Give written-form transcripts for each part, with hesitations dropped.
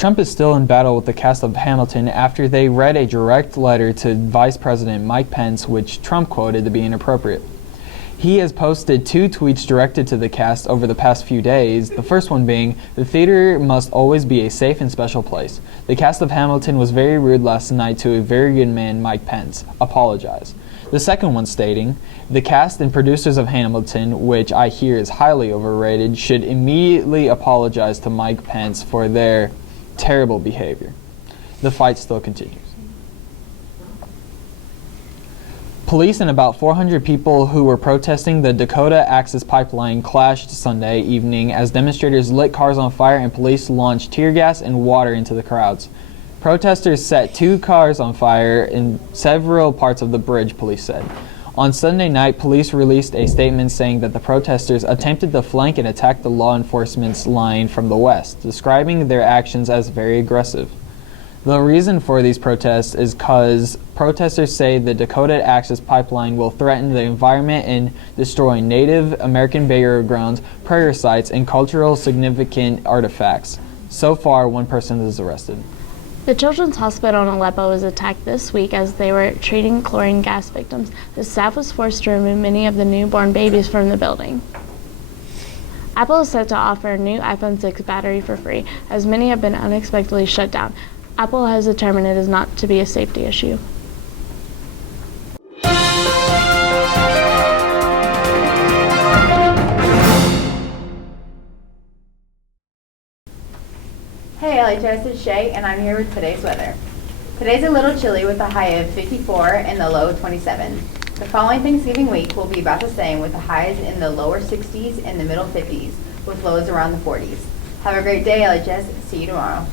Trump is still in battle with the cast of Hamilton after they read a direct letter to Vice President Mike Pence, which Trump quoted to be inappropriate. He has posted 2 tweets directed to the cast over the past few days, the first one being, "The theater must always be a safe and special place. The cast of Hamilton was very rude last night to a very good man, Mike Pence. Apologize." The second one stating, "The cast and producers of Hamilton, which I hear is highly overrated, should immediately apologize to Mike Pence for their terrible behavior." The fight still continues. Police and about 400 people who were protesting the Dakota Access Pipeline clashed Sunday evening as demonstrators lit cars on fire and police launched tear gas and water into the crowds. Protesters set 2 cars on fire in several parts of the bridge, police said. On Sunday night, police released a statement saying that the protesters attempted to flank and attack the law enforcement's line from the west, describing their actions as very aggressive. The reason for these protests is because protesters say the Dakota Access Pipeline will threaten the environment and destroy Native American burial grounds, prayer sites, and cultural significant artifacts. So far, 1 person is arrested. The Children's Hospital in Aleppo was attacked this week as they were treating chlorine gas victims. The staff was forced to remove many of the newborn babies from the building. Apple is set to offer a new iPhone 6 battery for free, as many have been unexpectedly shut down. Apple has determined it is not to be a safety issue. Hey LHS, it's Shay and I'm here with today's weather. Today's a little chilly with a high of 54 and the low of 27. The following Thanksgiving week will be about the same with the highs in the lower 60s and the middle 50s with lows around the 40s. Have a great day LHS. See you tomorrow.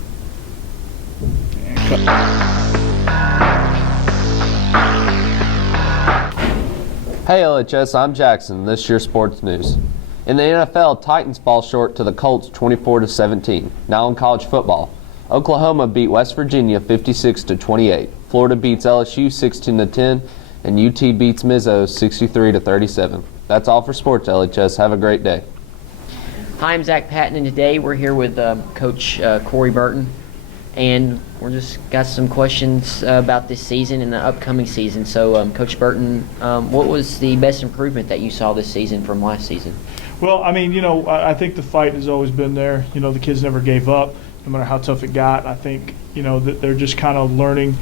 Hey LHS, I'm Jackson. This is your sports news. In the NFL, Titans fall short to the Colts 24-17. Now in college football, Oklahoma beat West Virginia 56-28. Florida beats LSU 16-10, and UT beats Mizzo 63-37. That's all for sports, LHS. Have a great day. Hi, I'm Zach Patton, and today we're here with Coach Corey Burton, and we're just got some questions about this season and the upcoming season. So, Coach Burton, what was the best improvement that you saw this season from last season? Well, I mean, I think the fight has always been there. The kids never gave up, no matter how tough it got. I think, that they're just kind of learning,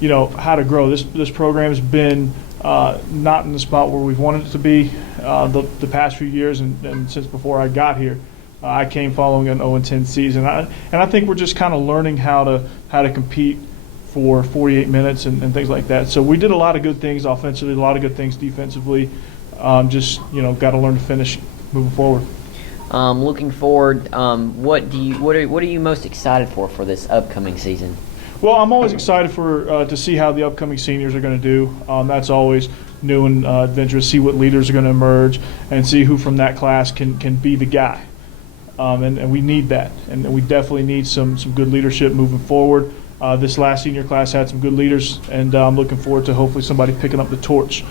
how to grow. This program has been not in the spot where we've wanted it to be the past few years and since before I got here. I came following an 0-10 season, and I think we're just kind of learning how to compete for 48 minutes and things like that. So we did a lot of good things offensively, a lot of good things defensively. Just got to learn to finish moving forward. Looking forward, what are you most excited for this upcoming season? Well, I'm always excited to see how the upcoming seniors are going to do. That's always new and adventurous. See what leaders are going to emerge and see who from that class can be the guy. And we need that, and we definitely need some good leadership moving forward. This last senior class had some good leaders, and I'm looking forward to hopefully somebody picking up the torch.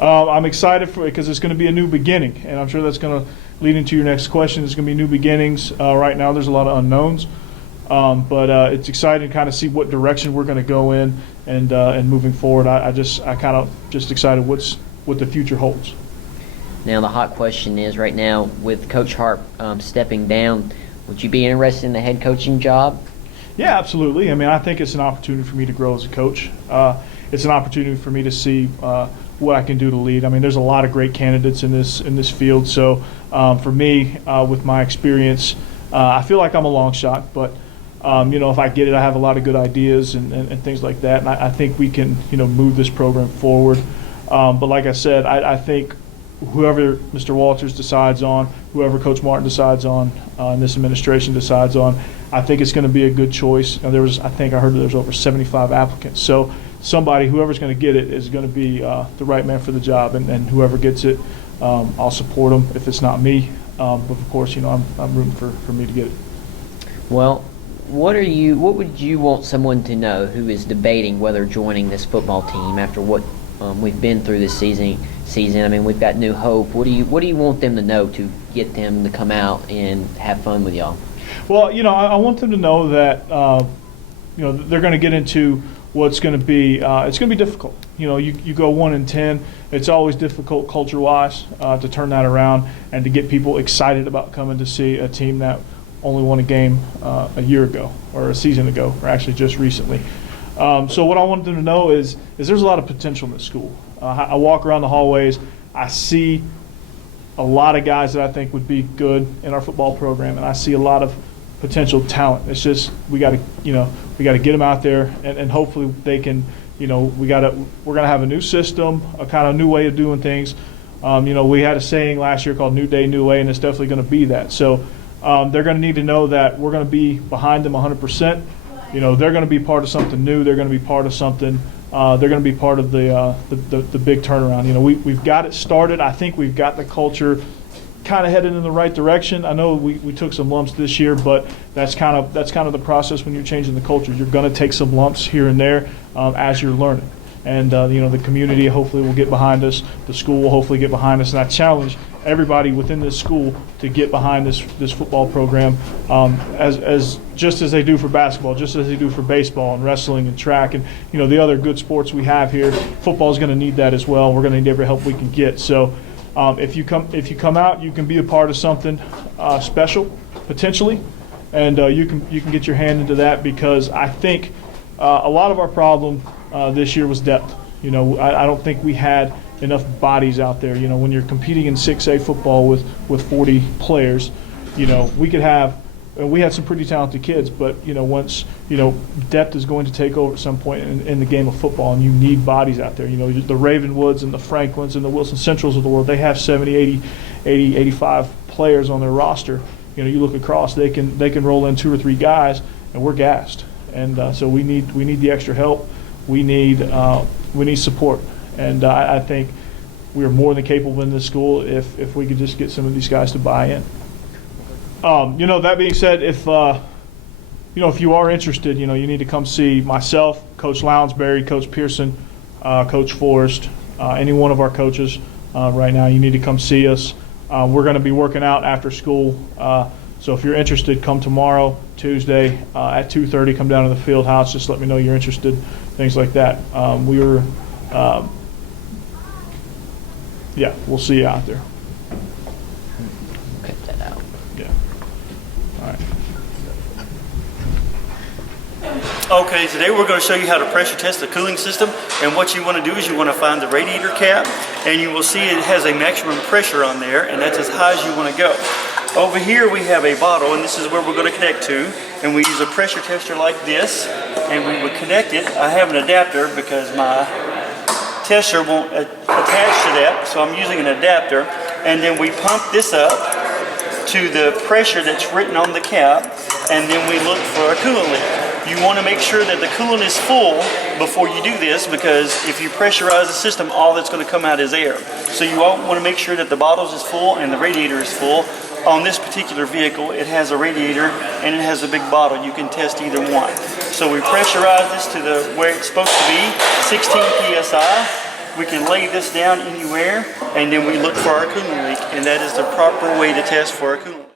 I'm excited because it's going to be a new beginning, and I'm sure that's going to lead into your next question. It's going to be new beginnings. Right now there's a lot of unknowns, but it's exciting to kind of see what direction we're going to go in and moving forward. I kind of just excited what the future holds. Now the hot question is right now with Coach Harp stepping down, would you be interested in the head coaching job? Yeah, absolutely. I mean, I think it's an opportunity for me to grow as a coach. It's an opportunity for me to see what I can do to lead. I mean, there's a lot of great candidates in this field. So for me, with my experience, I feel like I'm a long shot. But if I get it, I have a lot of good ideas and things like that. And I think we can move this program forward. But like I said, I think whoever Mr. Walters decides on, whoever Coach Martin decides on, and this administration decides on, I think it's going to be a good choice. And I think I heard there was over 75 applicants. So whoever's going to get it is going to be the right man for the job, and whoever gets it, I'll support them if it's not me. But of course, I'm rooting for me to get it. Well, what would you want someone to know who is debating whether joining this football team after what we've been through this season? I mean, we've got new hope. What do you want them to know to get them to come out and have fun with y'all? Well, I want them to know that, they're going to get into what's going to be, it's going to be difficult. You go 1-10, it's always difficult culture-wise to turn that around and to get people excited about coming to see a team that only won a game a year ago or a season ago, or actually just recently. So what I want them to know is there's a lot of potential in this school. I walk around the hallways, I see a lot of guys that I think would be good in our football program, and I see a lot of potential talent. It's just we got to get them out there, and hopefully they can. We're gonna have a new system, a kind of new way of doing things. We had a saying last year called "New Day, New Way," and it's definitely going to be that. So they're going to need to know that we're going to be behind them 100%. They're going to be part of something new. They're going to be part of something. They're going to be part of the big turnaround. We've got it started. I think we've got the culture kind of headed in the right direction. I know we took some lumps this year, but that's kind of the process when you're changing the culture. You're going to take some lumps here and there as you're learning. And the community hopefully will get behind us. The school will hopefully get behind us. And I challenge everybody within this school to get behind this football program, as just as they do for basketball, just as they do for baseball and wrestling and track and the other good sports we have here. Football is going to need that as well. We're going to need every help we can get. So if you come out, you can be a part of something special potentially, and you can get your hand into that, because I think a lot of our problem this year was depth. I don't think we had enough bodies out there. When you're competing in 6A football with 40 players, we had some pretty talented kids, but once depth is going to take over at some point in the game of football, and you need bodies out there. The Ravenwoods and the Franklins and the Wilson Centrals of the world, they have 70, 80, 85 players on their roster. You look across, they can roll in 2 or 3 guys, and we're gassed. And so we need the extra help. We need support, and I think we are more than capable in this school if we could just get some of these guys to buy in. That being said, if you are interested, you need to come see myself, Coach Lounsbury, Coach Pearson, Coach Forrest, any one of our coaches right now. You need to come see us. We're going to be working out after school. So if you're interested, come tomorrow, Tuesday, at 2:30. Come down to the field house. Just let me know you're interested, things like that. We'll see you out there. Cut that out. Yeah. All right. Okay, today we're going to show you how to pressure test the cooling system, and what you want to do is you want to find the radiator cap, and you will see it has a maximum pressure on there, and that's as high as you want to go. Over here we have a bottle, and this is where we're going to connect to, and we use a pressure tester like this, and we would connect it. I have an adapter because my tester won't attach to that, so I'm using an adapter, and then we pump this up to the pressure that's written on the cap, and then we look for a coolant leak. You want to make sure that the coolant is full before you do this, because if you pressurize the system, all that's going to come out is air. So you want to make sure that the bottles is full and the radiator is full. On this particular vehicle, it has a radiator and it has a big bottle. You can test either one. So we pressurize this to where it's supposed to be, 16 psi. We can lay this down anywhere, and then we look for our coolant leak, and that is the proper way to test for a coolant leak.